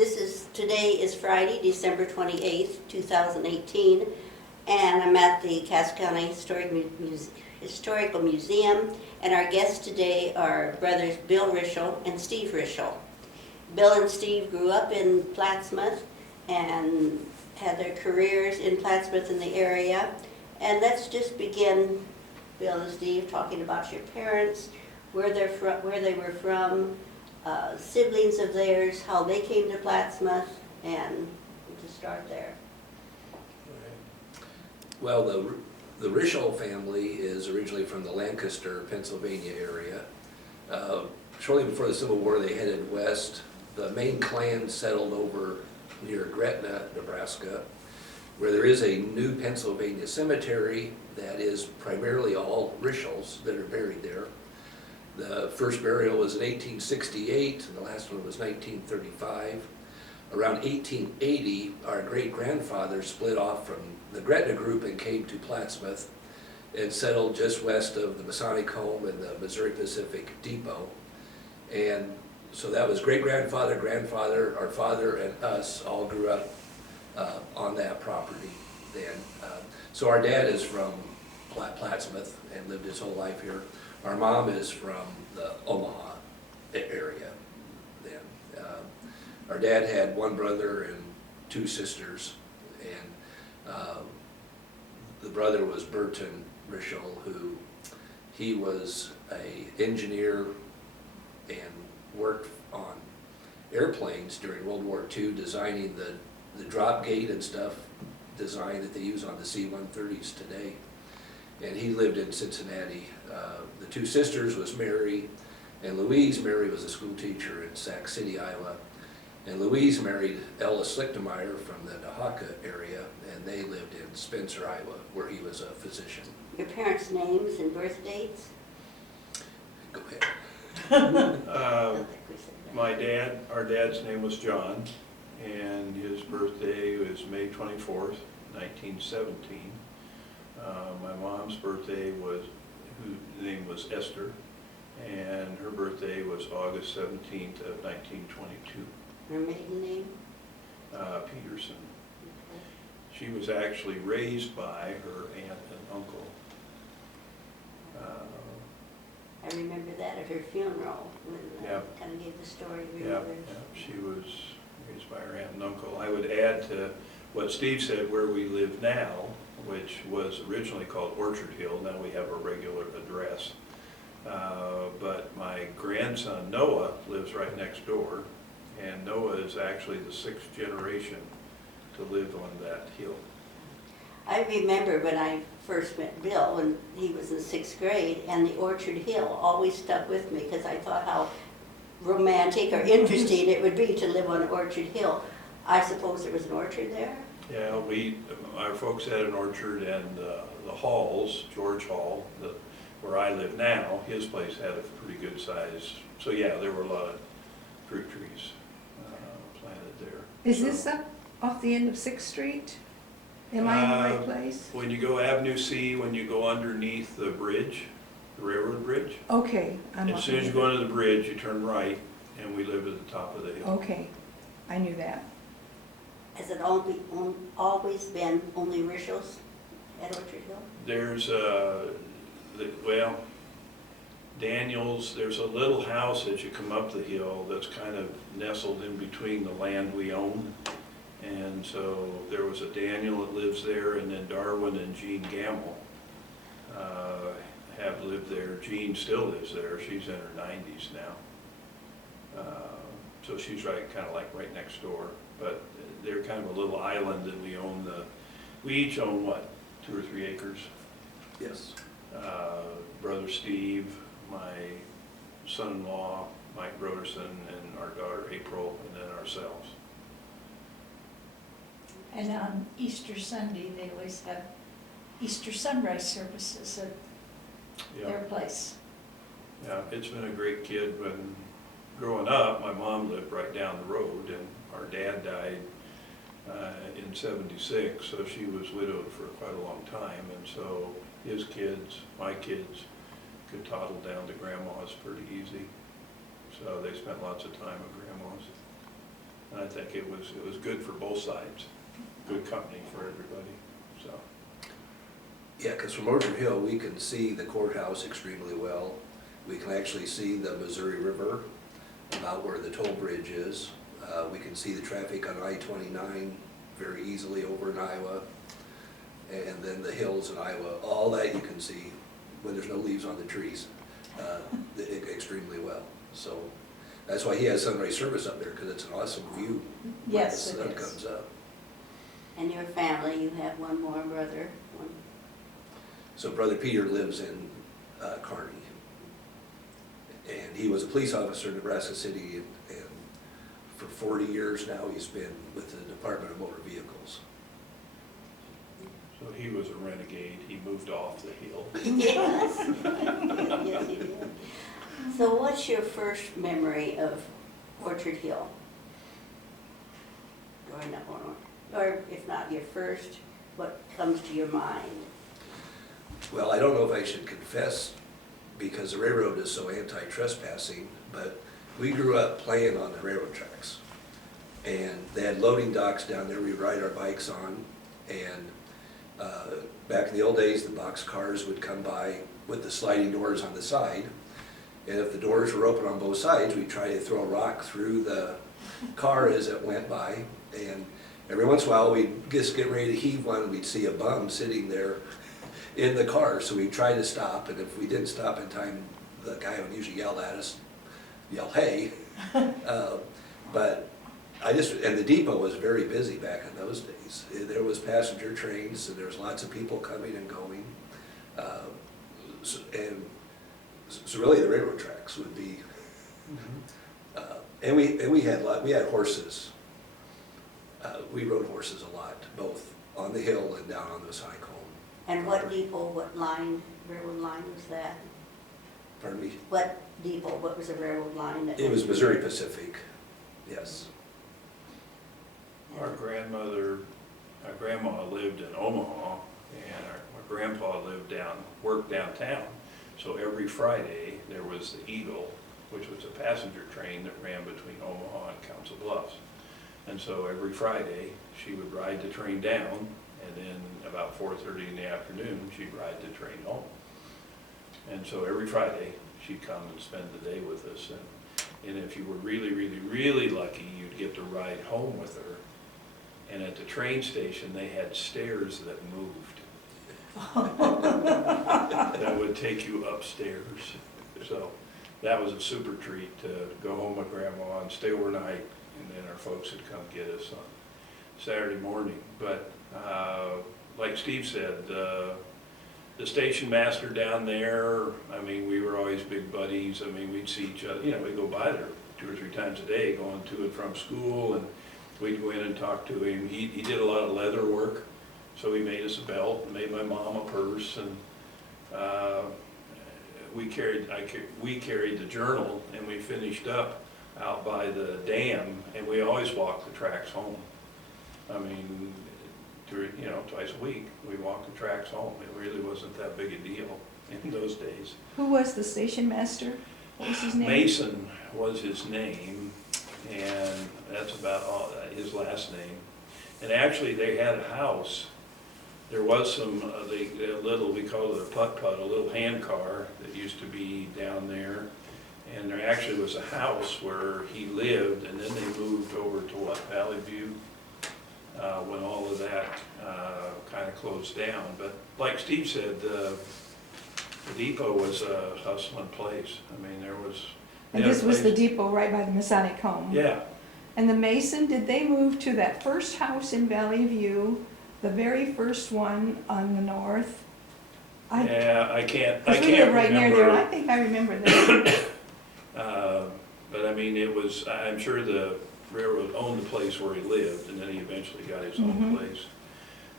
Today is Friday, December 28th, 2018, and I'm at the Cass County Historical Museum, and our guests today are brothers Bill Richel and Steve Richel. Bill and Steve grew up in Plattsmouth and had their careers in Plattsmouth in the area. And let's just begin, Bill and Steve, talking about your parents, where they were from, siblings of theirs, how they came to Plattsmouth, and we'll just start there. Well, the Richel family is originally from the Lancaster, Pennsylvania area. Shortly before the Civil War, they headed west. The main clan settled over near Gretna, Nebraska, where there is a new Pennsylvania cemetery that is primarily all Richels that are buried there. The first burial was in 1868, and the last one was 1935. Around 1880, our great-grandfather split off from the Gretna group and came to Plattsmouth and settled just west of the Masonic Home and the Missouri Pacific Depot. And so that was great-grandfather, grandfather, our father, and us all grew up on that property then. So our dad is from Plattsmouth and lived his whole life here. Our mom is from the Omaha area then. Our dad had one brother and two sisters, and the brother was Burton Richel, who he was an engineer and worked on airplanes during World War II, designing the drop gate and stuff, design that they use on the C-130s today. And he lived in Cincinnati. The two sisters was Mary and Louise. Mary was a school teacher in Sac City, Iowa. And Louise married Ellis Lichtenmeyer from the Nahaka area, and they lived in Spencer, Iowa, where he was a physician. Your parents' names and birth dates? Go ahead. Our dad's name was John, and his birthday was May 24th, 1917. My mom's birthday whose name was Esther, and her birthday was August 17th of 1922. Her maiden name? Peterson. She was actually raised by her aunt and uncle. I remember that at her funeral, when Yeah. kind of gave the story. Yeah, she was raised by her aunt and uncle. I would add to what Steve said, where we live now, which was originally called Orchard Hill. Now we have a regular address. But my grandson Noah lives right next door, and Noah is actually the 6th generation to live on that hill. I remember when I first met Bill, when he was in 6th grade, and the Orchard Hill always stuck with me because I thought how romantic or interesting it would be to live on Orchard Hill. I suppose there was an orchard there? Yeah, our folks had an orchard, and the Halls, George Hall, where I live now, his place had a pretty good size. So yeah, there were a lot of fruit trees planted there. Is this up off the end of 6th Street? Am I in the right place? When you go Avenue C, when you go underneath the bridge, the railroad bridge, Okay. as soon as you go under the bridge, you turn right, and we live at the top of the hill. Okay, I knew that. Has it always been only Richels at Orchard Hill? There's Daniel's, there's a little house as you come up the hill that's kind of nestled in between the land we own. And so there was a Daniel that lives there, and then Darwin and Jean Gamble have lived there. Jean still lives there. She's in her 90s now. So she's kind of like right next door. But they're kind of a little island, and we each own what, 2 or 3 acres? Yes. Brother Steve, my son-in-law, Mike Broderson, and our daughter April, and then ourselves. And on Easter Sunday, they always have Easter sunrise services at their place. Yeah, it's been a great kid. When growing up, my mom lived right down the road, and our dad died in '76, so she was widowed for quite a long time, and so his kids, my kids, could toddle down to grandma's pretty easy. So they spent lots of time at grandma's. And I think it was good for both sides, good company for everybody, so. Yeah, because from Orchard Hill, we can see the courthouse extremely well. We can actually see the Missouri River, about where the toll bridge is. We can see the traffic on I-29 very easily over in Iowa. And then the hills in Iowa, all that you can see when there's no leaves on the trees, extremely well. So that's why he has sunrise service up there, because it's an awesome view when the Yes, it sun is. comes up. And your family, you have one more brother, one. So Brother Peter lives in Kearney. And he was a police officer in Nebraska City, and for 40 years now, he's been with the Department of Motor Vehicles. So he was a renegade, he moved off the hill. Yes, yes, he did. So what's your first memory of Orchard Hill? Or if not your first, what comes to your mind? Well, I don't know if I should confess, because the railroad is so anti-trespassing, but we grew up playing on the railroad tracks. And they had loading docks down there we'd ride our bikes on. And back in the old days, the box cars would come by with the sliding doors on the side. And if the doors were open on both sides, we'd try to throw a rock through the car as it went by. And every once in a while, we'd just get ready to heave one, and we'd see a bum sitting there in the car. So we'd try to stop, and if we didn't stop in time, the guy would usually yell at us, yell, "Hey!" But and the depot was very busy back in those days. There was passenger trains, and there was lots of people coming and going. So really the railroad tracks would be, and we had horses. We rode horses a lot, both on the hill and down on the cycle. And what depot, what line, railroad line was that? Pardon me? What depot, what was the railroad line? That It was Missouri Pacific, yes. Our grandma lived in Omaha, and our grandpa worked downtown. So every Friday, there was the Eagle, which was a passenger train that ran between Omaha and Council Bluffs. And so every Friday, she would ride the train down, and then about 4:30 in the afternoon, she'd ride the train home. And so every Friday, she'd come and spend the day with us. And if you were really, really, really lucky, you'd get to ride home with her. And at the train station, they had stairs that moved. That would take you upstairs. So that was a super treat to go home with Grandma and stay overnight, and then our folks would come get us on Saturday morning. But like Steve said, the station master down there, I mean, we were always big buddies. I mean, we'd see each other, we'd go by there 2 or 3 times a day going to and from school, and we'd go in and talk to him. He did a lot of leather work, so he made us a belt and made my mom a purse, and we carried the journal, and we finished up out by the dam, and we always walked the tracks home. I mean, twice a week, we walked the tracks home. It really wasn't that big a deal in those days. Who was the station master? What was his name? Mason was his name, and that's about all, his last name. And actually, they had a house. There was some, we call it a putt-putt, a little hand car that used to be down there. And there actually was a house where he lived, and then they moved over to Valley View when all of that kind of closed down. But like Steve said, the depot was a hustling place. I mean, there was... And this was the depot right by the Masonic home? Yeah. And the Mason, did they move to that first house in Valley View, the very first one on the north? I can't Because we live right near there, and I remember. think I remember that. But I mean, I'm sure the railroad owned the place where he lived, and then he eventually got his own place.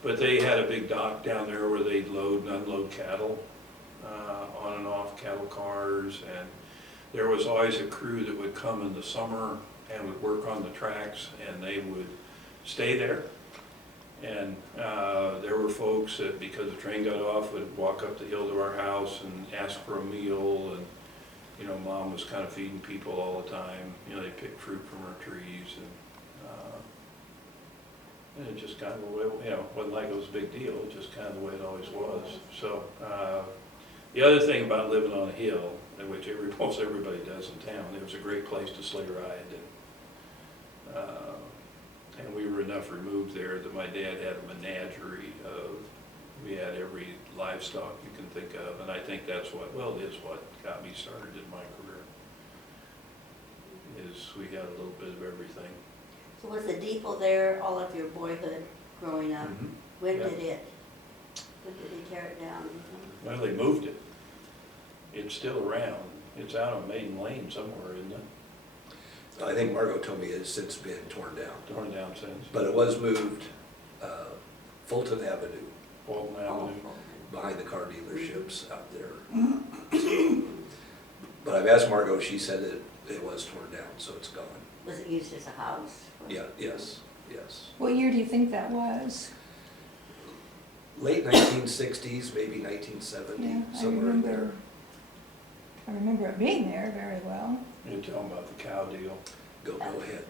But they had a big dock down there where they'd load and unload cattle, on and off cattle cars, and there was always a crew that would come in the summer and would work on the tracks, and they would stay there. And there were folks that, because the train got off, would walk up the hill to our house and ask for a meal, and Mom was kind of feeding people all the time. They picked fruit from her trees, And it just kind of, wasn't like it was a big deal, it just kind of the way it always was. So, the other thing about living on a hill, which most everybody does in town, it was a great place to sleigh ride. And we were enough removed there that my dad had a menagerie of, we had every livestock you can think of, and I think that's it is what got me started in my career, is we had a little bit of everything. So was the depot there all of your boyhood growing up? Mhm. When Yeah. did they tear it down? Well, they moved it. It's still around. It's out on Maiden Lane somewhere, isn't it? I think Margot told me it's since been torn down, Torn down since. but it was moved Fulton Avenue, Walton Oh, Avenue. behind the car dealerships out there. So, but I've asked Margot, she said it was torn down, so it's gone. Was it used as a house? Yeah, yes. What year do you think that was? Late 1960s, maybe 1970, Yeah, somewhere in there. I remember it being there very well. You're talking about the cow deal. Go ahead.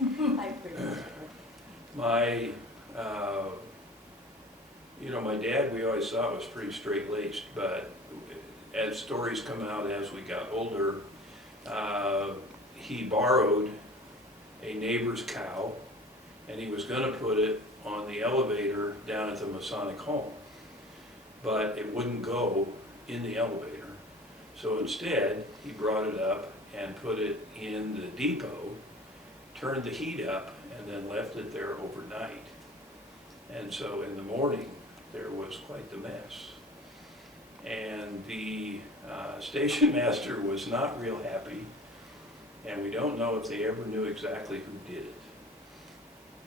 I remember. My, my dad, we always thought was pretty straight-laced, but as stories come out as we got older, he borrowed a neighbor's cow, and he was gonna put it on the elevator down at the Masonic home, but it wouldn't go in the elevator. So instead, he brought it up and put it in the depot, turned the heat up, and then left it there overnight. And so in the morning, there was quite the mess. And the station master was not real happy, and we don't know if they ever knew exactly who did it.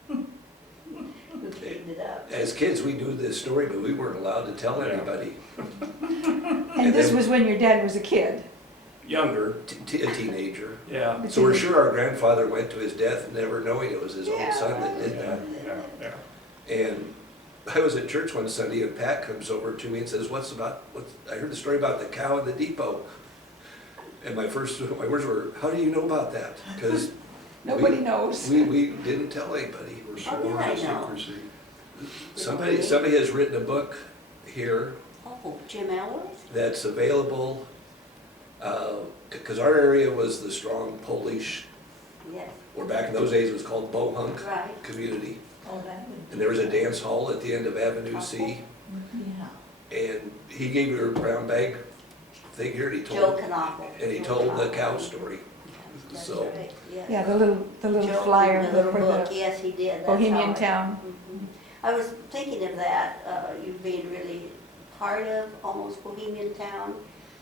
Who cleaned it up? As kids, we knew this story, but we weren't allowed to tell Yeah. anybody. And this then- was when your dad was a kid. Younger, A teenager. yeah. So we're sure our grandfather went to his death never knowing it was his own son that did Yeah, that. yeah. And I was at church one Sunday and Pat comes over to me and says, I heard the story about the cow in the depot. And my words were, how do you know about that? Because Nobody knows. we didn't tell anybody. We're How did sworn I to know? secrecy. Somebody has written a book here Oh, Jim Ellis? that's available, because our area was the strong Polish, Yes, or back in those days it was called Bohunk right. community. Oh, that would. And there was a dance hall at the end of Avenue C, Yeah. and he gave me a brown bag thing here, and he Joe told, Knopple. told the cow story. That's So- right, yes. Yeah, the little Joe, flyer the little for book, the yes, he did. That's Bohemian how I- Town. Mhm. I was thinking of that, you being really part of almost Bohemian Town.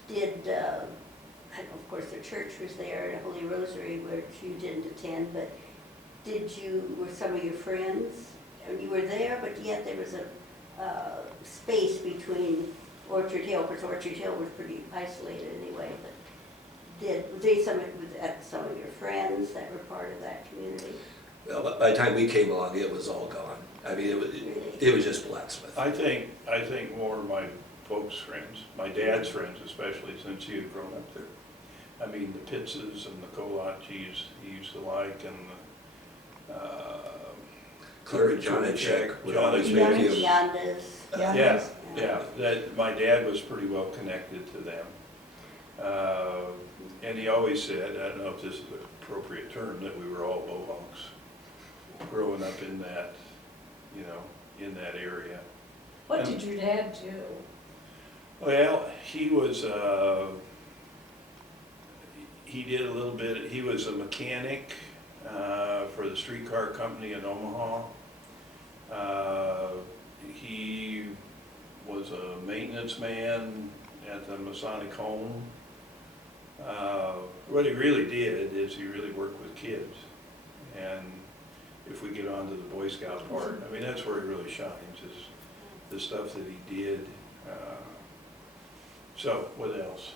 Did, of course, the church was there, the Holy Rosary, which you didn't attend, but were some of your friends, and you were there, but yet there was a space between Orchard Hill, because Orchard Hill was pretty isolated anyway, but some of your friends that were part of that community? Well, by the time we came along, it was all gone. I mean, it was just Blacksmith. I think more of my folks' friends, my dad's friends especially, since he had grown up there. I mean, the Pitzes and the Kolaches he used to like, and the, Claire Janacek would John always and make James. you. Yandas. yeah, that, my dad was pretty well connected to them. And he always said, I don't know if this is the appropriate term, that we were all Mohawks growing up in that, in that area. What did your dad do? Well, he was, he did a little bit, he was a mechanic for the streetcar company in Omaha. He was a maintenance man at the Masonic home. What he really did is he really worked with kids. And if we get on to the Boy Scout part, I mean, that's where he really shines, is the stuff that he did. So, what else?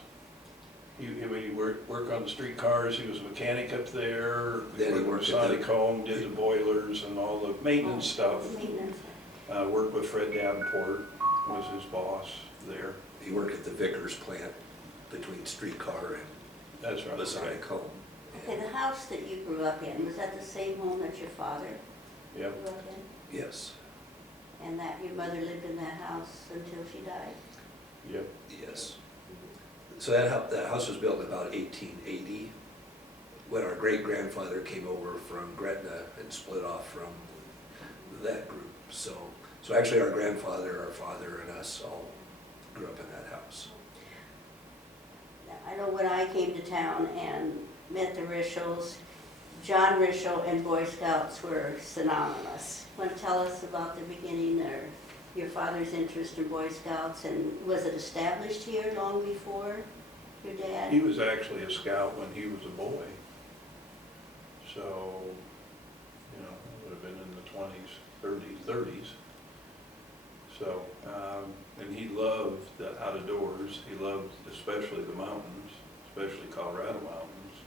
He worked on the streetcars, he was a mechanic up there. Then he worked at the- Masonic home, did the boilers and all the maintenance stuff. Maintenance. Worked with Fred Davenport, was his boss there. He worked at the Vickers plant between streetcar That's and right. Masonic home. Okay, the house that you grew up in, was that the same home that your father Yep, grew up in? Yes, And that your mother lived in that house until she died? yep. yes. So that house was built in about 1880, when our great-grandfather came over from Gretna and split off from that group. So actually our grandfather, our father, and us all grew up in that house. Now, I know when I came to town and met the Richels, John Richel and Boy Scouts were synonymous. Want to tell us about the beginning or your father's interest in Boy Scouts, and was it established here long before your dad? He was actually a scout when he was a boy. So, you know, it would have been in the 20s, 30s. So, and he loved the outdoors. He loved especially the mountains, especially Colorado mountains.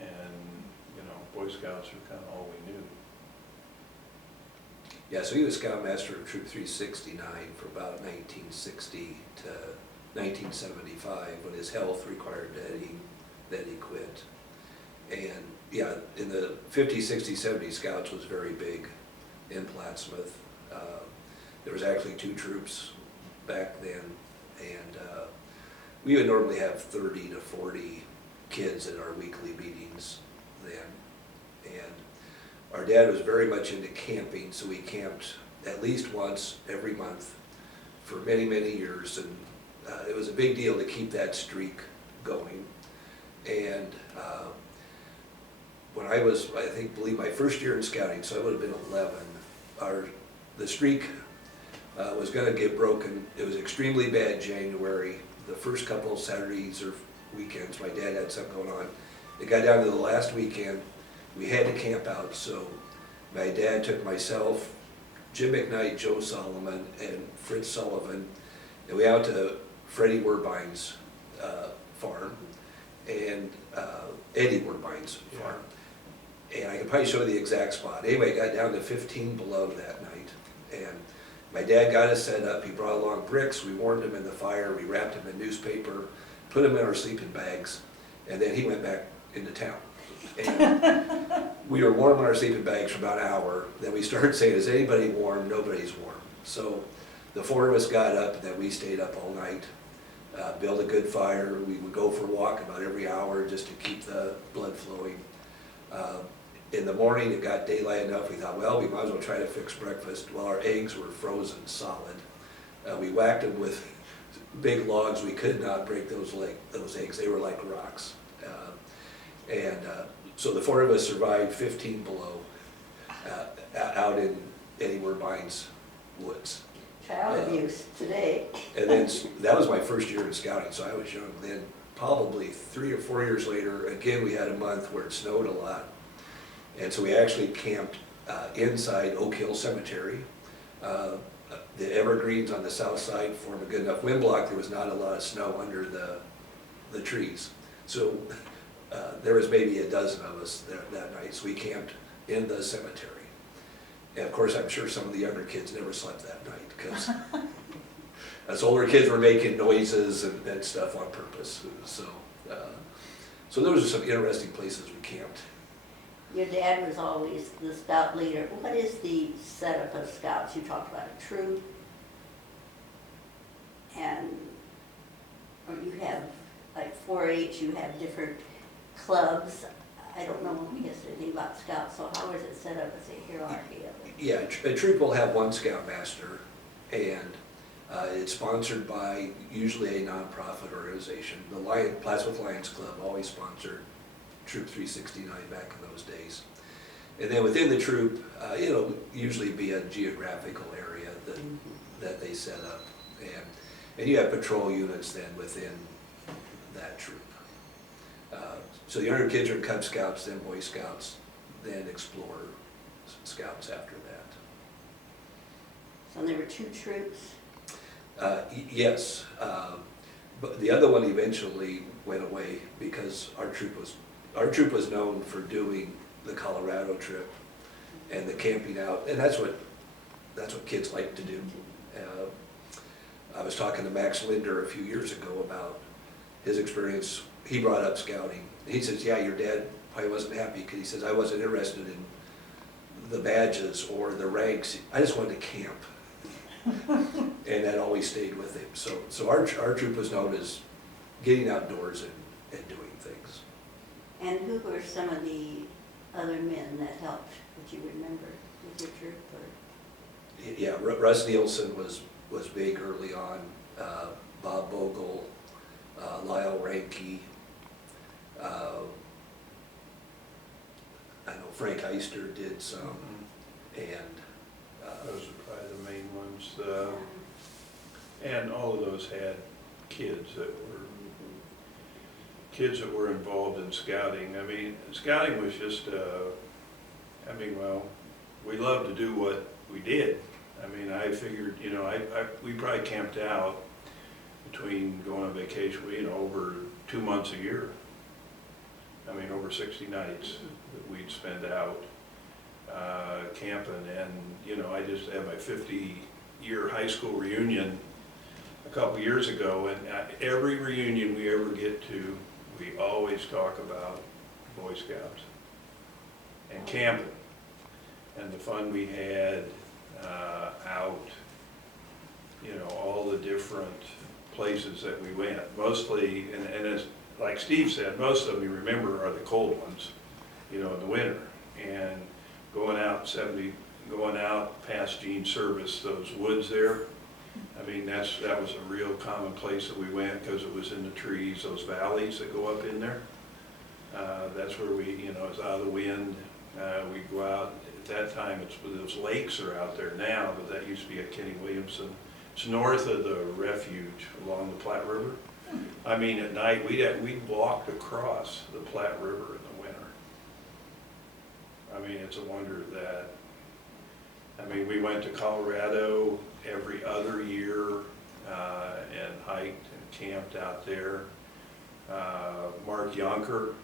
And, you know, Boy Scouts are kind of all we knew. Yeah, so he was scoutmaster of Troop 369 for about 1960 to 1975, when his health required that he quit. And yeah, in the 50s, 60s, 70s, Scouts was very big in Plattsmouth. There was actually 2 troops back then, and we would normally have 30 to 40 kids at our weekly meetings then. And our dad was very much into camping, so we camped at least once every month for many, many years, and it was a big deal to keep that streak going. And when I was, believe my first year in scouting, so I would have been 11, the streak was gonna get broken. It was extremely bad January. The first couple of Saturdays or weekends, my dad had something going on. It got down to the last weekend. We had to camp out, so my dad took myself, Jim McKnight, Joe Solomon, and Fritz Sullivan, and we out to Freddie Werbine's farm, and Eddie Werbine's farm. And I can probably show you the exact spot. Anyway, it got down to 15 below that night, and my dad got us set up. He brought along bricks. We warmed them in the fire. We wrapped them in newspaper, put them in our sleeping bags, and then he went back into town. And we were warming our sleeping bags for about an hour. Then we started saying, is anybody warm? Nobody's warm. So the 4 of us got up, and then we stayed up all night, built a good fire. We would go for a walk about every hour just to keep the blood flowing. In the morning, it got daylight enough, we thought, well, we might as well try to fix breakfast. Well, our eggs were frozen solid. We whacked them with big logs. We could not break those eggs. They were like rocks. So the 4 of us survived 15 below out in Eddie Werbine's woods. Child abuse today. And then that was my first year in scouting, so I was young. Then probably 3 or 4 years later, again, we had a month where it snowed a lot. And so we actually camped inside Oak Hill Cemetery. The evergreens on the south side formed a good enough wind block. There was not a lot of snow under the trees. So there was maybe a dozen of us there that night. So we camped in the cemetery. And of course, I'm sure some of the younger kids never slept that night, because us older kids were making noises and stuff on purpose. So those are some interesting places we camped. Your dad was always the scout leader. What is the setup of scouts? You talked about a troop, or you have like 4-H, you have different clubs. I don't know, I guess, anything about scouts, so how is it set up as a hierarchy of it? Yeah, a troop will have one scoutmaster, and it's sponsored by usually a nonprofit organization. The Plattsmouth Lions Club always sponsored Troop 369 back in those days. And then within the troop, it'll usually be a geographical area that they set up. And you have patrol units then within that troop. So the younger kids are in Cub Scouts, then Boy Scouts, then Explorer Scouts after that. So there were 2 troops? Yes, but the other one eventually went away because our troop was known for doing the Colorado trip and the camping out, and that's what kids like to do. I was talking to Max Linder a few years ago about his experience he brought up scouting. He says, yeah, your dad probably wasn't happy, because he says, I wasn't interested in the badges or the ranks, I just wanted to camp. And that always stayed with him. So our troop was known as getting outdoors and doing things. And who were some of the other men that helped, that you remember with your troop? Or? Yeah, Russ Nielsen was big early on, Bob Bogle, Lyle Ranke, I know Frank Eister did some, and Those are probably the main ones. And all of those had kids that were involved in scouting. I mean, scouting was just, well, we loved to do what we did. I mean, I figured, we probably camped out between going on vacation, over 2 months a year. I mean, over 60 nights that we'd spend out camping. And, I just had my 50-year high school reunion a couple years ago, and at every reunion we ever get to, we always talk about Boy Scouts and camping and the fun we had out, all the different places that we went. Mostly, and as like Steve said, most of them you remember are the cold ones, in the winter. And going out past Gene Service, those woods there, I mean, that was a real common place that we went, because it was in the trees, those valleys that go up in there. That's where we, it's out of the wind. We'd go out. At that time, those lakes are out there now, but that used to be at Kenny Williamson. It's north of the refuge along the Platte River. I mean, at night, we walked across the Platte River in the winter. I mean, it's a wonder that, we went to Colorado every other year and hiked and camped out there. Mark Yonker,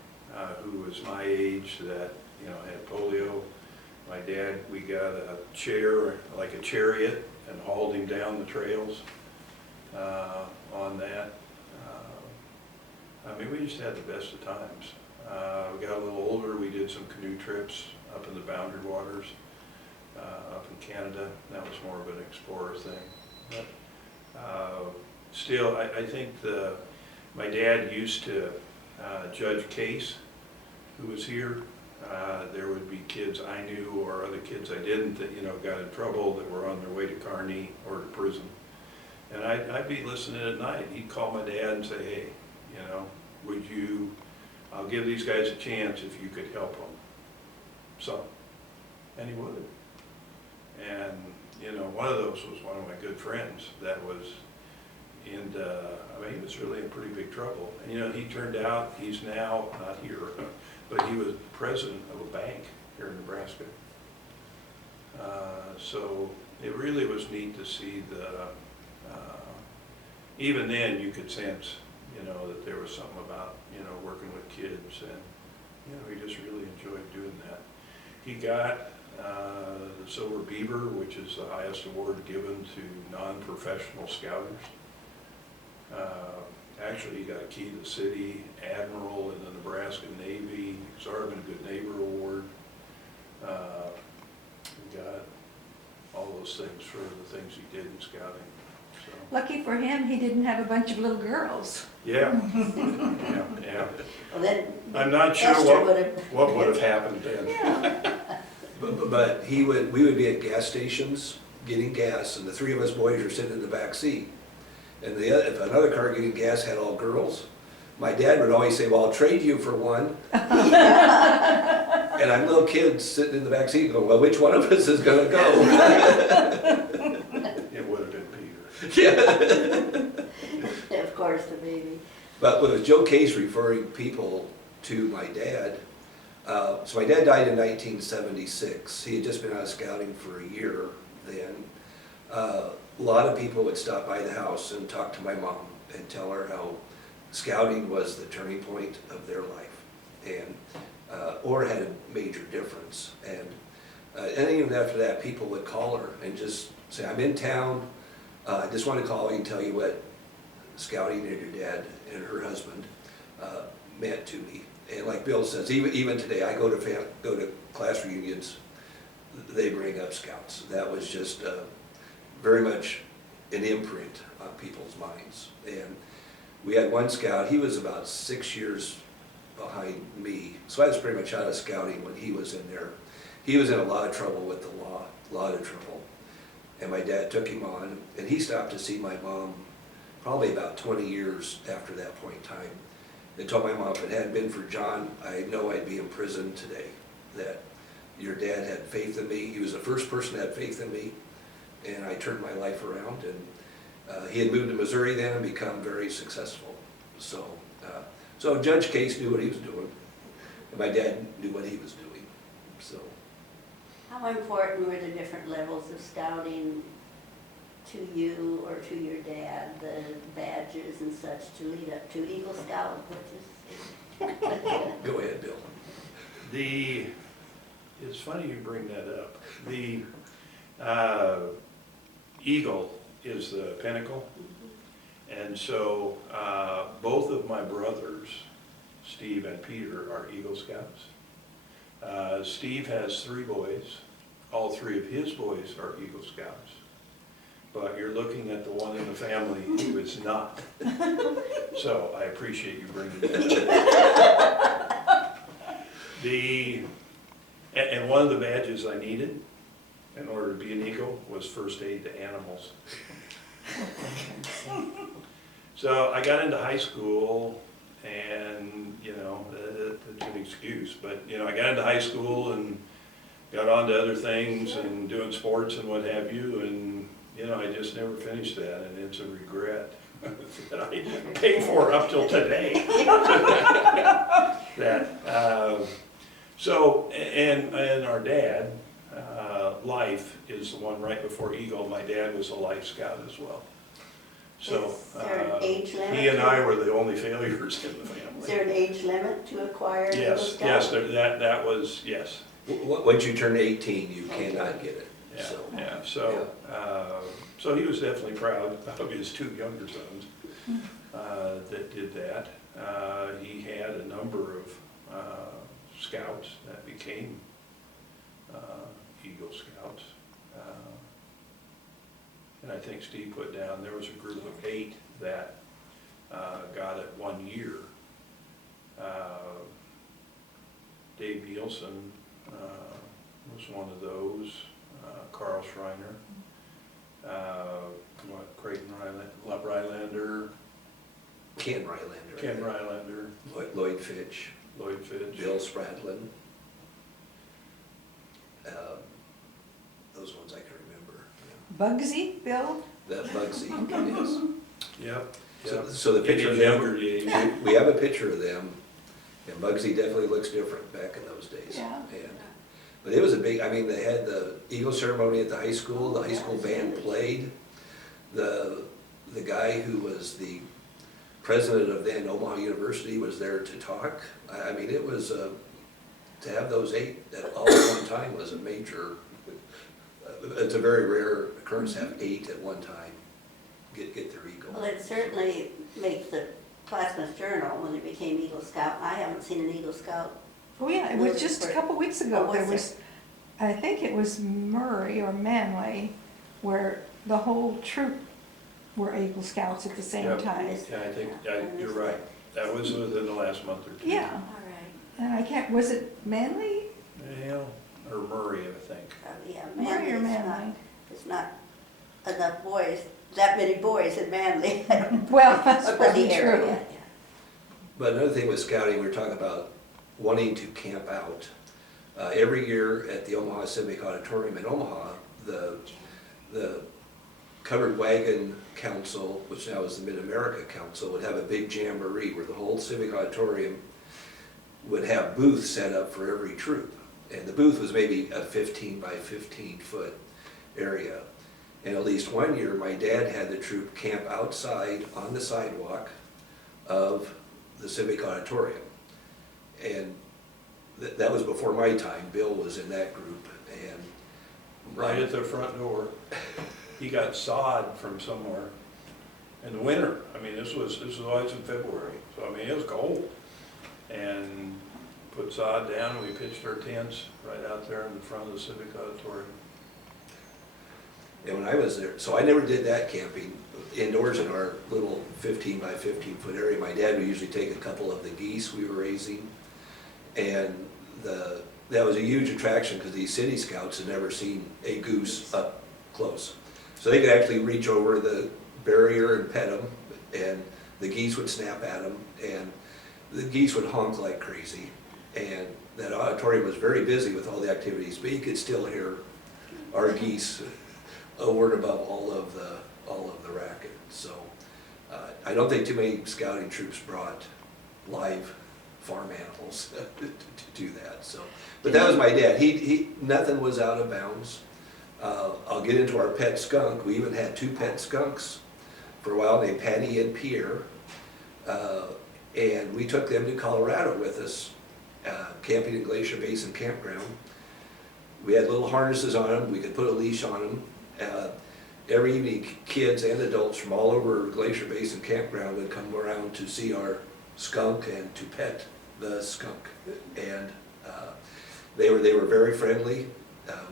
who was my age, that, had polio. My dad, we got a chair, like a chariot, and hauled him down the trails on that. We just had the best of times. We got a little older, we did some canoe trips up in the Boundary Waters, up in Canada. That was more of an explorer thing. But still, I think my dad used to judge Case, who was here. There would be kids I knew or other kids I didn't that, got in trouble, that were on their way to Kearney or to prison. And I'd be listening at night. He'd call my dad and say, hey, I'll give these guys a chance if you could help them. So, and he would. And, one of those was one of my good friends that was he was really in pretty big trouble. And, he turned out, he's now not here, but he was president of a bank here in Nebraska. So it really was neat to see even then you could sense, that there was something about, working with kids, and, he just really enjoyed doing that. He got the Silver Beaver, which is the highest award given to non-professional scouters. Actually, he got a Key to the City, Admiral in the Nebraska Navy, Sarvin Good Neighbor Award. He got all those things for the things he did in scouting. So. Lucky for him, he didn't have a bunch of little girls. Yeah, yeah. Well, then I'm not sure Esther what would have happened then. Yeah. But we would be at gas stations getting gas, and the three of us boys are sitting in the back seat. And if another car getting gas had all girls, my dad would always say, well, I'll trade you for one. And I'm little kids sitting in the back seat going, well, which one of us is going to go? It would have been Peter. Yeah. Of course, the baby. But with Joe Case referring people to my dad, so my dad died in 1976. He had just been out of scouting for a year then. A lot of people would stop by the house and talk to my mom and tell her how scouting was the turning point of their life, and or had a major difference. And even after that, people would call her and just say, I'm in town, I just want to call you and tell you what scouting and your dad and her husband meant to me. And like Bill says, even today, I go to class reunions, they bring up Scouts. That was just very much an imprint on people's minds. And we had one Scout, he was about 6 years behind me, so I was pretty much out of scouting when he was in there. He was in a lot of trouble with the law, a lot of trouble. And my dad took him on, and he stopped to see my mom probably about 20 years after that point in time. And told my mom, if it hadn't been for John, I know I'd be in prison today. That your dad had faith in me. He was the first person that had faith in me, and I turned my life around. And he had moved to Missouri then and become very successful. So, so Judge Case knew what he was doing, and my dad knew what he was doing. So, How important were the different levels of scouting to you or to your dad, the badges and such to lead up to Eagle Scout, which is... go ahead, Bill. It's funny you bring that up. The Eagle is the pinnacle. And so both of my brothers, Steve and Peter, are Eagle Scouts. Steve has 3 boys. All 3 of his boys are Eagle Scouts. But you're looking at the one in the family who is not. So I appreciate you bringing that up. And one of the badges I needed in order to be an Eagle was first aid to animals. So I got into high school, and that's an excuse, but I got into high school and got on to other things and doing sports and what have you, and I just never finished that, and it's a regret that I paid for up till today. And our dad, Life is the one right before Eagle. My dad was a Life Scout as well. So Is there an age limit? he and I were the only failures in the family. Is there an age limit to acquire Eagle Yes, Scout? that was, yes. Once you turn 18, you cannot get it. Yeah, so he was definitely proud of his 2 younger sons that did that. He had a number of scouts that became Eagle Scouts. And I think Steve put down, there was a group of 8 that got it 1 year. Dave Nielsen was one of those, Carl Schreiner, Creighton Rylander, Ken Rylander. Ken Rylander, Lloyd Fitch. Bill Spradlin. Those ones I can remember. Bugsy, Bill? That Bugsy, yes. Yep. So the picture of In his younger them, days. we have a picture of them, and Bugsy definitely looks different back in those days. Yeah. But it was a big, they had the Eagle ceremony at the high school band played. The guy who was the president of then Omaha University was there to talk. It was, to have those 8 all at one time was a major, it's a very rare occurrence to have 8 at one time get their Eagle. Well, it certainly makes the Classman's Journal when it became Eagle Scout. I haven't seen an Eagle Scout. Oh yeah, it was just a couple weeks ago. What was There was, I think it was Murray or Manly, where the whole troop were Eagle Scouts at the same Yep. time. Yeah, I think, you're right. That was within the last month or 2. Yeah, All right. and I can't, was it Manly? Yeah, or Murray, I think. Probably, yeah, Murray or Manly, Manly? it's not enough boys, that many boys in Manly. Well, that's But probably the true. area, yeah. But another thing with scouting, we were talking about wanting to camp out. Every year at the Omaha Civic Auditorium in Omaha, the Covered Wagon Council, which now is the Mid-America Council, would have a big jamboree where the whole Civic Auditorium would have booths set up for every troop. And the booth was maybe a 15 by 15 foot area. And at least one year, my dad had the troop camp outside on the sidewalk of the Civic Auditorium. And that was before my time. Bill was in that group. And Right at the front door. He got sod from somewhere, in the winter. I mean, this was always in February, so I mean, it was cold. And put sod down, and we pitched our tents right out there in the front of the Civic Auditorium. And when I was there, so I never did that camping indoors in our little 15 by 15 foot area. My dad would usually take a couple of the geese we were raising, and that was a huge attraction because these city scouts had never seen a goose up close. So they could actually reach over the barrier and pet them, and the geese would snap at them, and the geese would honk like crazy. And that auditorium was very busy with all the activities, but you could still hear our geese over and above all of the racket. So I don't think too many scouting troops brought live farm animals to do that. So, but that was my dad. He nothing was out of bounds. I'll get into our pet skunk. We even had 2 pet skunks for a while, named Patty and Pierre, and we took them to Colorado with us, camping in Glacier Basin Campground. We had little harnesses on them. We could put a leash on them. Every evening, kids and adults from all over Glacier Basin Campground would come around to see our skunk and to pet the skunk. And they were very friendly.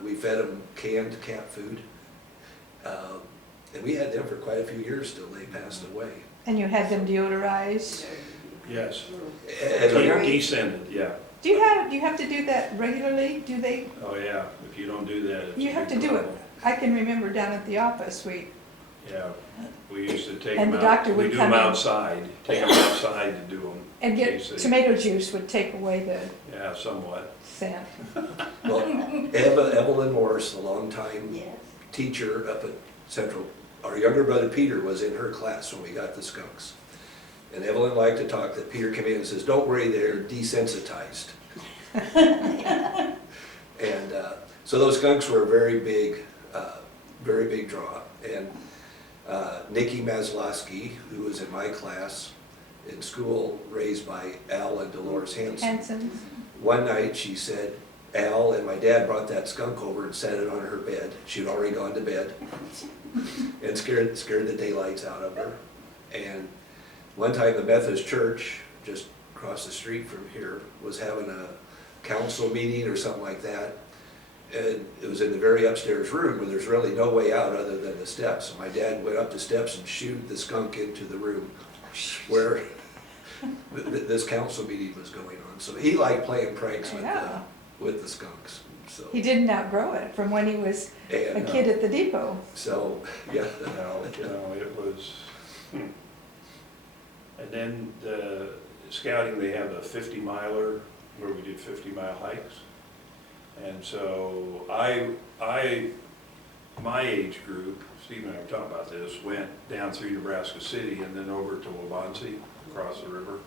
We fed them canned cat food. And we had them for quite a few years till they passed away. And you had them deodorized? Yes. And Descended, yeah. Do you have to do that regularly? Do they, Oh, yeah, if you don't do that, it's a you have to big do it? problem. I can remember down at the office, Yeah, we used to take And them the out, doctor we would do come them in. outside, take them outside to do them. and get tomato juice would take away the Yeah, somewhat. scent. well, Evelyn Morris, a longtime Yes. teacher up at Central, our younger brother Peter was in her class when we got the skunks. And Evelyn liked to talk that Peter came in and says, "Don't worry, they're desensitized." And so those skunks were a very big draw. And Nikki Maslowski, who was in my class in school, raised by Al and Dolores Hanson. Hanson. One night she said, Al and my dad brought that skunk over and set it on her bed. She'd already gone to bed and scared the daylights out of her. And one time the Methodist church, just across the street from here, was having a council meeting or something like that. And it was in the very upstairs room where there's really no way out other than the steps. So my dad went up the steps and shooed the skunk into the room where this council meeting was going on. So he liked playing pranks with the skunks. So He didn't outgrow it from when he was a kid at the depot. So yeah. No, it was, And then the scouting, they have a 50-miler where we did 50-mile hikes. And so my age group, Steve and I were talking about this, went down through Nebraska City and then over to Waubonsee, across the river,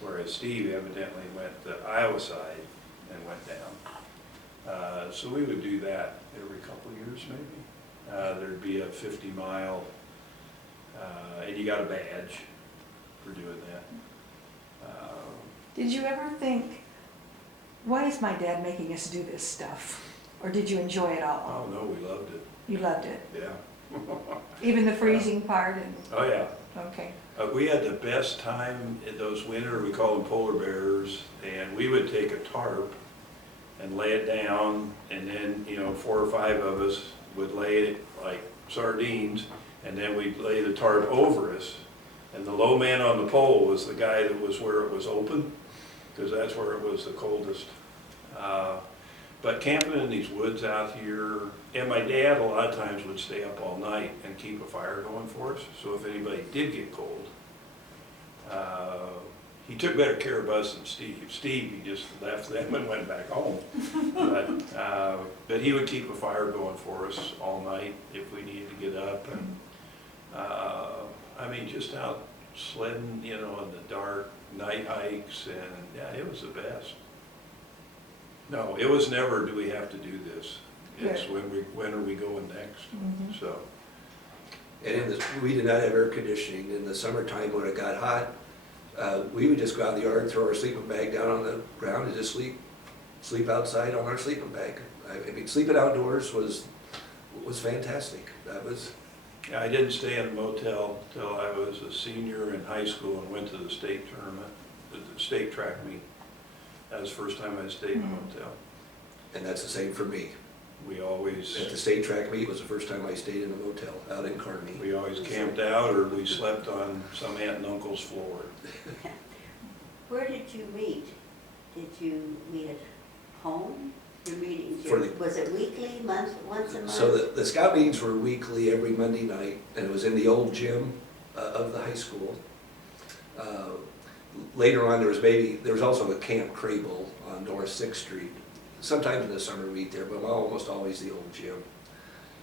whereas Steve evidently went the Iowa side and went down. So we would do that every couple of years maybe. There'd be a 50-mile, and you got a badge for doing that. Did you ever think, why is my dad making us do this stuff? Or did you enjoy it all? Oh, no, we loved it, You loved it? yeah. Even the freezing part and, Oh, yeah. okay. We had the best time in those winter, we call them polar bears, and we would take a tarp and lay it down, and then, 4 or 5 of us would lay it like sardines, and then we'd lay the tarp over us. And the low man on the pole was the guy that was where it was open, because that's where it was the coldest. But camping in these woods out here, and my dad a lot of times would stay up all night and keep a fire going for us. So if anybody did get cold, he took better care of us than Steve. Steve, he just left them and went back home. But he would keep a fire going for us all night if we needed to get up. And just out sledding, in the dark, night hikes, and yeah, it was the best. No, it was never, do we have to do this? It's when are we going next? Mhm. So, And we did not have air conditioning. In the summertime when it got hot, we would just go out in the yard and throw our sleeping bag down on the ground and just sleep outside on our sleeping bag. Sleeping outdoors was fantastic. I didn't stay in a motel till I was a senior in high school and went to the state tournament, the state track meet. That was the first time I stayed in a motel. And that's the same for me. We always, At the state track meet was the first time I stayed in a motel out in Kearney. we always camped out or we slept on some aunt and uncle's floor. Where did you meet? Did you meet at home? Your meetings, For the- was it weekly, once a month? So the scout meetings were weekly, every Monday night, and it was in the old gym of the high school. Later on, there was also a Camp Crable on North Sixth Street. Sometimes in the summer we'd meet there, but almost always the old gym.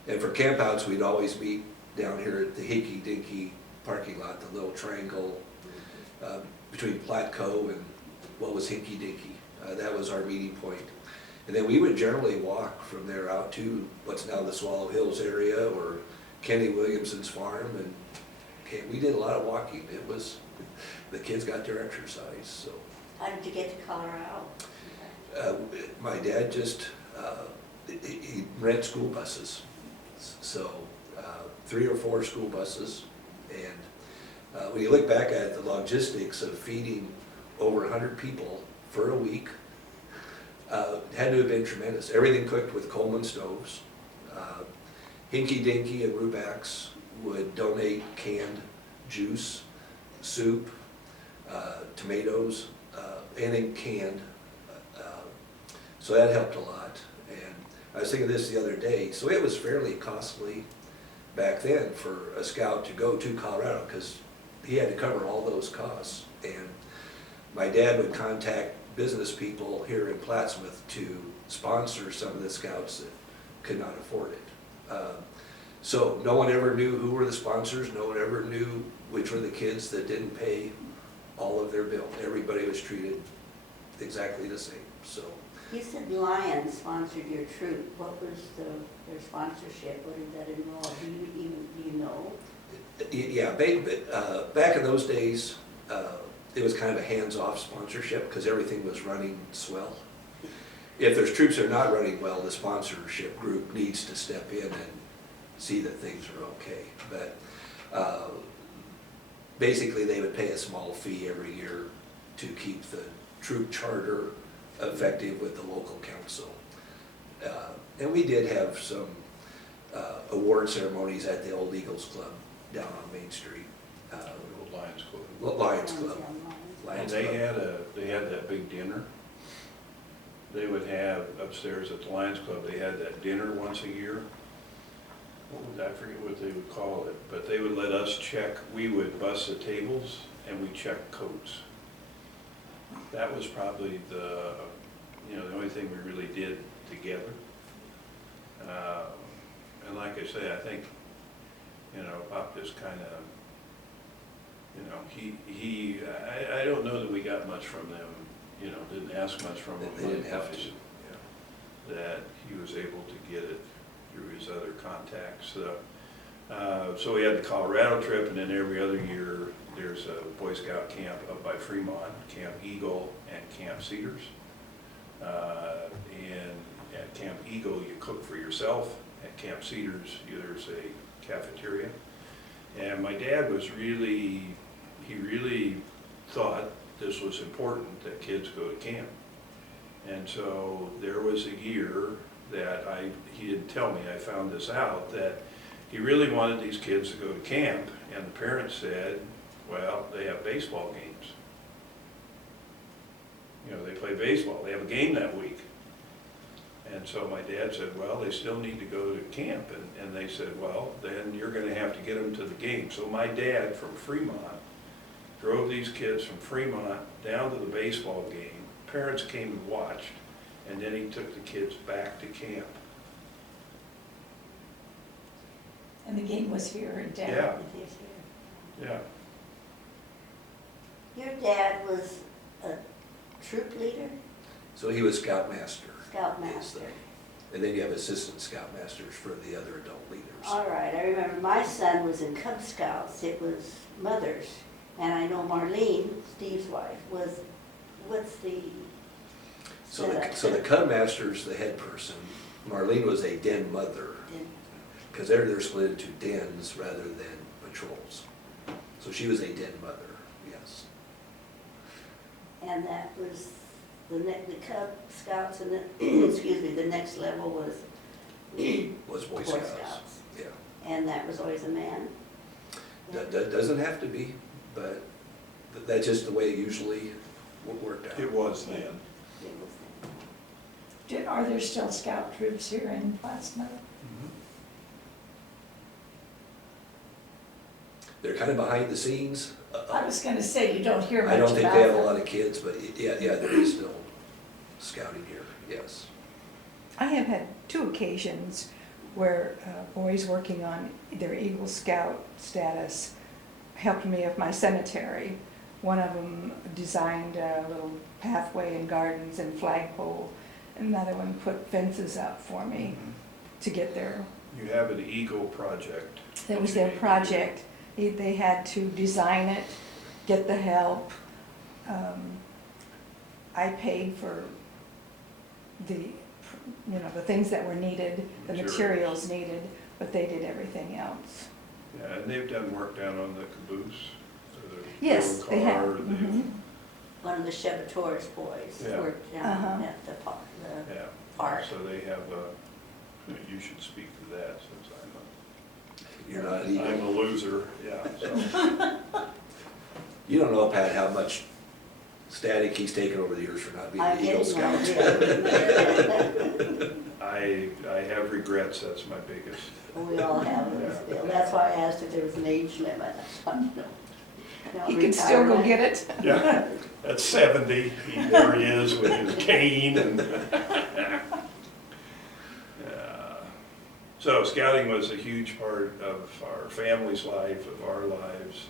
And for campouts, we'd always meet down here at the Hickey Dinky parking lot, the little triangle between Platco and what was Hickey Dinky. That was our meeting point. And then we would generally walk from there out to what's now the Swallow Hills area or Kenny Williamson's farm, and we did a lot of walking. It was, the kids got their exercise, so. How did you get to Colorado? My dad just, he rent school buses, so 3 or 4 school buses. And when you look back at the logistics of feeding over 100 people for a week, had to have been tremendous. Everything cooked with Coleman stoves. Hinky Dinky and Rubax would donate canned juice, soup, tomatoes, anything canned. So that helped a lot. And I was thinking of this the other day. So it was fairly costly back then for a scout to go to Colorado because he had to cover all those costs. And my dad would contact business people here in Plattsmouth to sponsor some of the scouts that could not afford it. So no one ever knew who were the sponsors. No one ever knew which were the kids that didn't pay all of their bill. Everybody was treated exactly the same. So. You said Lions sponsored your troop. What was their sponsorship? What did that involve? Do you know? Yeah, back in those days, it was kind of a hands-off sponsorship because everything was running swell. If there's troops that are not running well, the sponsorship group needs to step in and see that things are okay. But basically, they would pay a small fee every year to keep the troop charter effective with the local council. And we did have some award ceremonies at the Old Eagles Club down on Main Street. Old Lions Club. Lions Club. And Lions they Club. had that big dinner. They would have upstairs at the Lions Club, they had that dinner once a year. I forget what they would call it, but they would let us check, we would bus the tables and we check coats. That was probably the only thing we really did together. And like I say, I think, Pop just kind of, I don't know that we got much from them, didn't ask much from them. They didn't have to. money-wise, Yeah. That he was able to get it through his other contacts. So we had the Colorado trip, and then every other year, there's a Boy Scout camp up by Fremont, Camp Eagle and Camp Cedars. And at Camp Eagle, you cook for yourself. At Camp Cedars, there's a cafeteria. And my dad was he really thought this was important that kids go to camp. And so there was a year that he didn't tell me, I found this out, that he really wanted these kids to go to camp, and the parents said, well, they have baseball games. They play baseball, they have a game that week. And so my dad said, well, they still need to go to camp. And they said, well, then you're gonna have to get them to the game. So my dad from Fremont drove these kids from Fremont down to the baseball game. Parents came and watched, and then he took the kids back to camp. And the game was here in town. Yeah, yeah. Your dad was a troop leader, So he was scoutmaster. scoutmaster. And then you have assistant scoutmasters for the other adult leaders. All right, I remember my son was in Cub Scouts. It was mothers. And I know Marlene, Steve's wife, what's the setup? So the Cub master's the head person. Marlene was a den mother. because they're split into dens rather than patrols. So she was a den mother, yes. And that was the Cub Scouts, and excuse me, the next level was Was Boy Boy Scouts. Scouts. Yeah. And that was always a man. That doesn't have to be, but that's just the way it usually worked out. It was then. It was- Are there still scout troops here in Plattsmouth? They're kind of behind the scenes. I was gonna say, you don't hear much I about don't them. think they have a lot of kids, but yeah, there is still scouting here, yes. I have had 2 occasions where boys working on their Eagle Scout status helped me with my cemetery. One of them designed a little pathway and gardens and flagpole. Another one put fences up for me to get there. You have an Eagle project. That was their project. They had to design it, get the help. I paid for the things that were needed, the materials needed, but they did everything else. Yeah, and they've done work down on the caboose. or the Yes, road they have. car, they've- Mhm. One of the Chevators boys Yeah. worked down Uh-huh. at the park. Yeah. Park. So they have you should speak to that since You're not I'm even, a loser, yeah, so. you don't know, Pat, how much static he's taken over the years for not being I'm an Eagle getting Scout. I have regrets, that's my biggest. We all have those, Bill. That's why I asked if there was an age limit. No He can still go retirement. get it. Yeah, at 70, there he is with his cane and. So scouting was a huge part of our family's life, of our lives,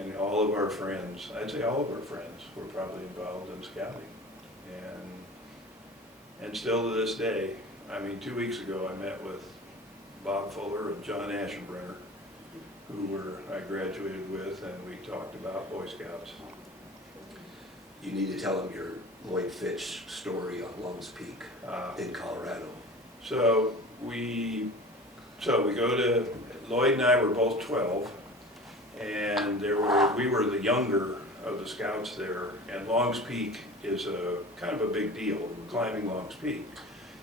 and all of our friends, I'd say all of our friends were probably involved in scouting. And still to this day, 2 weeks ago I met with Bob Fuller and John Ashenbrenner, who I graduated with, and we talked about Boy Scouts. You need to tell him your Lloyd Fitch story on Lungs Peak in Colorado. So we go to, Lloyd and I were both 12, and we were the younger of the scouts there, and Longs Peak is a kind of a big deal, climbing Longs Peak.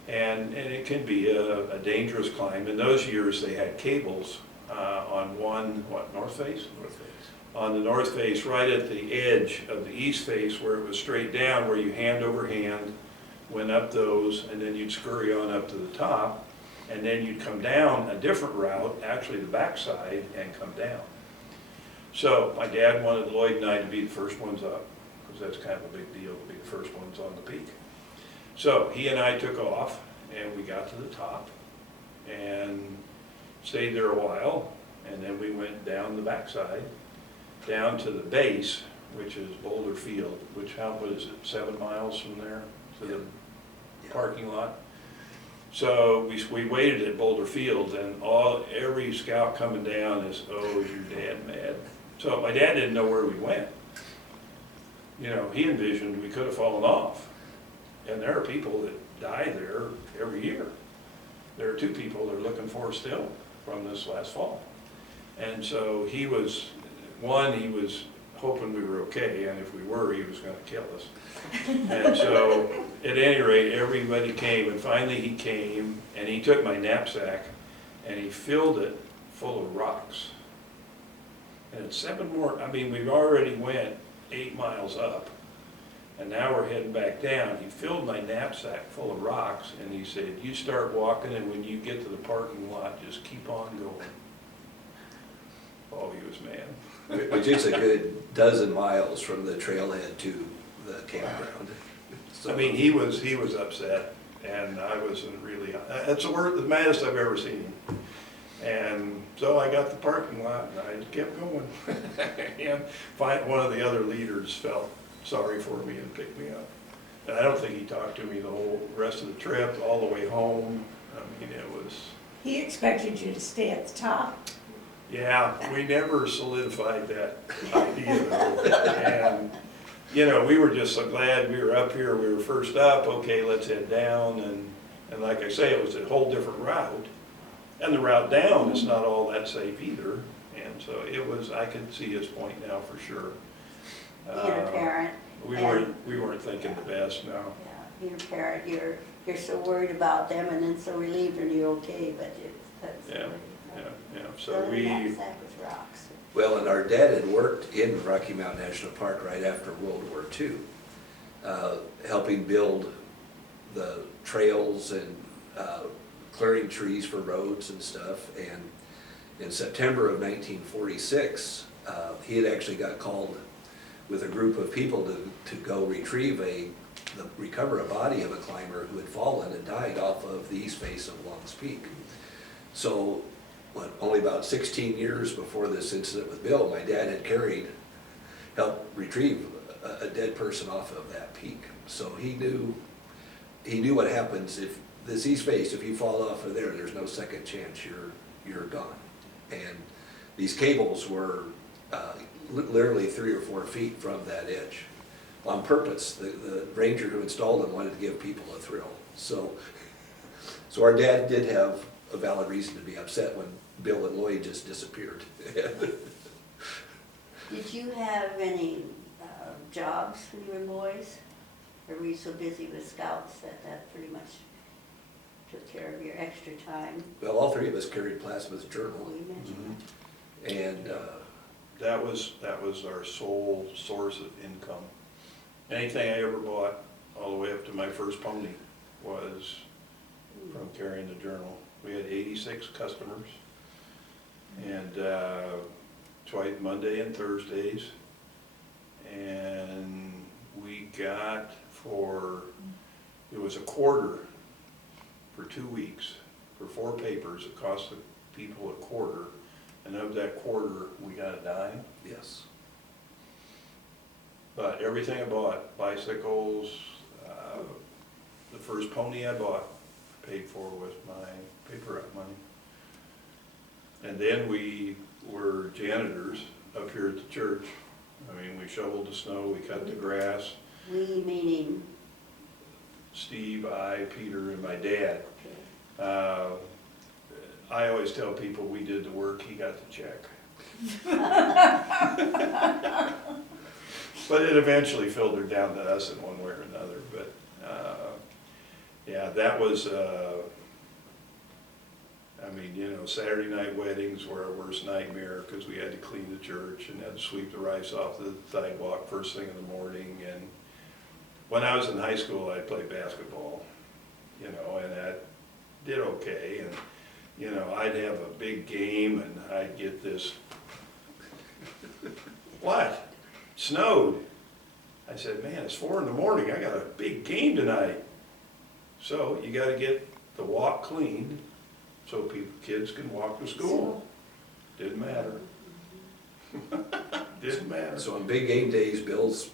And it can be a dangerous climb. In those years, they had cables on north face? North Face. On the north face, right at the edge of the east face, where it was straight down, where you hand over hand, went up those, and then you'd scurry on up to the top, and then you'd come down a different route, actually the backside, and come down. So my dad wanted Lloyd and I to be the first ones up, because that's kind of a big deal to be the first ones on the peak. So he and I took off, and we got to the top, and stayed there a while, and then we went down the backside, down to the base, which is Boulder Field, what is it, 7 miles from there to the parking lot? So we waited at Boulder Field, and every scout coming down is, oh, is your dad mad? So my dad didn't know where we went. He envisioned we could have fallen off. And there are people that die there every year. There are 2 people they're looking for still from this last fall. And so he was hoping we were okay, and if we were, he was gonna kill us. And so, at any rate, everybody came, and finally he came, and he took my knapsack, and he filled it full of rocks. And it's 7 more, we've already went 8 miles up, and now we're heading back down. He filled my knapsack full of rocks, and he said, you start walking, and when you get to the parking lot, just keep on going. Oh, he was mad. Which is a good dozen miles from the trailhead to the campground. So, He was upset, and I wasn't really, that's the maddest I've ever seen him. And so I got the parking lot, and I kept going. And one of the other leaders felt sorry for me and picked me up. And I don't think he talked to me the whole rest of the trip, all the way home. It was... He expected you to stay at the top. Yeah, we never solidified that idea though. And, we were just so glad we were up here, we were first up, okay, let's head down. And like I say, it was a whole different route. And the route down is not all that safe either, and so it was, I could see his point now for sure. Being a parent. We and- weren't thinking the best, no. Yeah, being a parent, you're so worried about them and then so relieved when you're okay, but that's. Yeah, yeah, so Other than we, that, sack with rocks. Well, and our dad had worked in Rocky Mountain National Park right after World War II, helping build the trails and clearing trees for roads and stuff. And in September of 1946, he had actually got called with a group of people to go recover a body of a climber who had fallen and died off of the east face of Long's Peak. So, only about 16 years before this incident with Bill, my dad had helped retrieve a dead person off of that peak. So he knew what happens if this east face, if you fall off of there, there's no second chance you're gone. And these cables were literally 3 or 4 feet from that edge on purpose. The ranger who installed them wanted to give people a thrill. So our dad did have a valid reason to be upset when Bill and Lloyd just disappeared. Did you have any jobs when you were boys? Or were you so busy with scouts that pretty much took care of your extra time? Well, all 3 of us carried Plasma's Oh, journal, you mentioned that. and that was our sole source of income. Anything I ever bought, all the way up to my first pony, was from carrying the journal. We had 86 customers, and twice, Monday and Thursdays, and we got it was $0.25 for 2 weeks, for 4 papers. It cost the people $0.25, and of that $0.25, we got $0.10. yes. But everything I bought, bicycles, the first pony I bought, paid for with my paper route money. And then we were janitors up here at the church. I mean, we shoveled the snow, we cut the grass. We meaning, Steve, I, Peter, and my dad. okay. I always tell people we did the work, he got the check. But it eventually filtered down to us in one way or another. But yeah, that was, I mean, you know, Saturday night weddings were our worst nightmare because we had to clean the church and had to sweep the rice off the sidewalk first thing in the morning. And when I was in high school, I played basketball, you know, and I did okay. And, you know, I'd have a big game and I'd get this, what? Snowed. I said, man, it's 4 in the morning. I got a big game tonight. So you got to get the walk cleaned so kids can walk to school. Didn't matter. Didn't matter. So on big game days, Bill's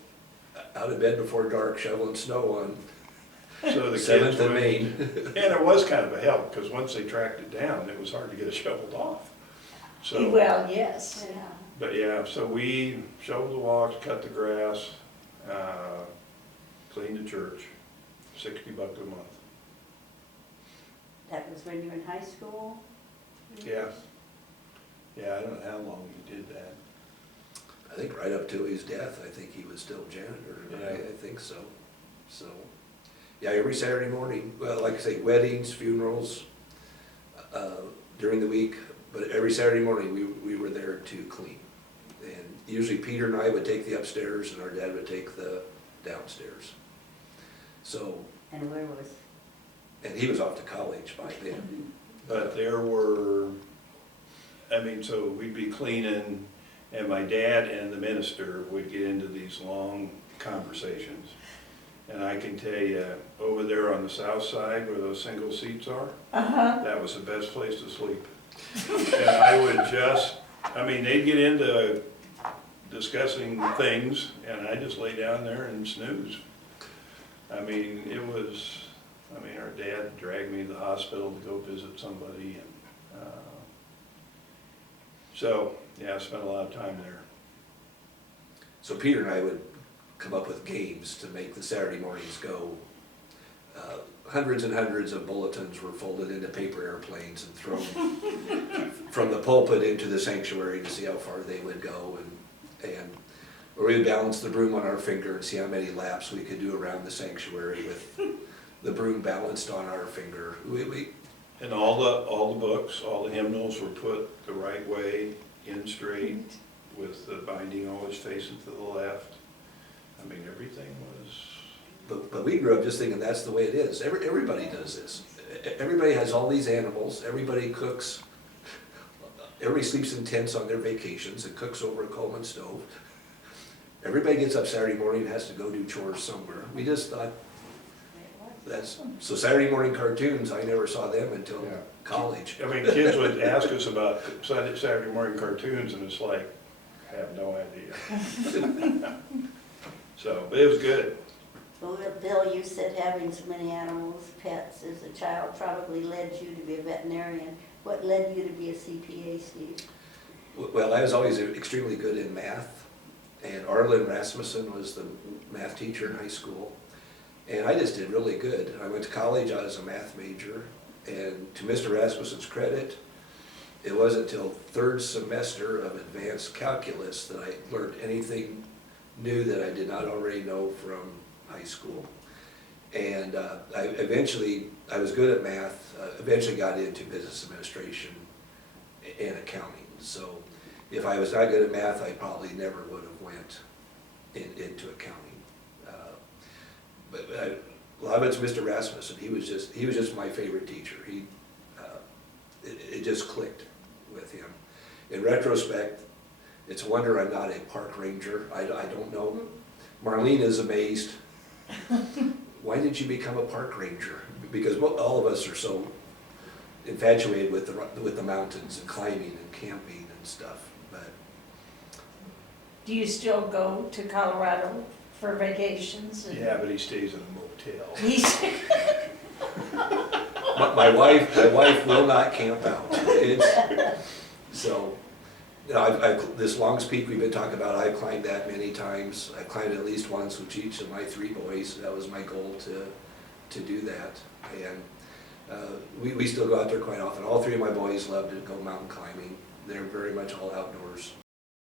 out of bed before dark shoveling snow on So the 7th kids and would, Main. and it was kind of a help because once they tracked it down, it was hard to get it shoveled off. So, Well, yes. Yeah. but yeah, so we shoveled the walks, cut the grass, cleaned the church, $60 a month. That was when you were in high school? Yeah. Yeah, I don't know how long you did that. I think right up to his death, I think he was still janitor. Yeah. I think so. So, yeah, every Saturday morning, well, like I say, weddings, funerals, during the week, but every Saturday morning, we were there to clean. And usually Peter and I would take the upstairs and our dad would take the downstairs. So, And where was? and he was off to college by then. But there were, I mean, so we'd be cleaning, and my dad and the minister would get into these long conversations. And I can tell you, over there on the south side where those single seats are, that was the best place to sleep. And I would just, I mean, they'd get into discussing things, and I just lay down there and snooze. I mean, it was, I mean, our dad dragged me to the hospital to go visit somebody, and so, yeah, I spent a lot of time there. So Peter and I would come up with games to make the Saturday mornings go hundreds and hundreds of bulletins were folded into paper airplanes and thrown from the pulpit into the sanctuary to see how far they would go. And or we would balance the broom on our finger and see how many laps we could do around the sanctuary with the broom balanced on our finger. And all the books, all the hymnals were put the right way, in straight, with the binding always facing to the left. I mean, everything was... But we grew up just thinking that's the way it is. Everybody does this. Everybody has all these animals, everybody cooks, everybody sleeps in tents on their vacations and cooks over a Coleman stove. Everybody gets up Saturday morning and has to go do chores somewhere. We just thought so Saturday morning cartoons, I never saw them until Yeah. college. I mean, kids would ask us about Saturday morning cartoons, and it's like, I have no idea. So, but it was good. Well, Bill, you said having so many animals, pets, as a child probably led you to be a veterinarian. What led you to be a CPA, Steve? Well, I was always extremely good in math, and Arlen Rasmussen was the math teacher in high school. And I just did really good. I went to college, I was a math major, and to Mr. Rasmussen's credit, it wasn't until third semester of advanced calculus that I learned anything new that I did not already know from high school. And I was good at math, eventually got into business administration and accounting. So if I was not good at math, I probably never would have went into accounting. But a lot of it's Mr. Rasmussen. He was just my favorite teacher. It just clicked with him. In retrospect, it's a wonder I'm not a park ranger. I don't know. Marlene is amazed. Why did you become a park ranger? Because all of us are so infatuated with the mountains and climbing and camping and stuff. But Do you still go to Colorado for vacations? Yeah, but he stays in a motel. He's, my wife will not camp out. So, you know, this Longs Peak we've been talking about, I've climbed that many times. I've climbed it at least once with each of my 3 boys. That was my goal to do that. And we still go out there quite often. All 3 of my boys love to go mountain climbing. They're very much all outdoors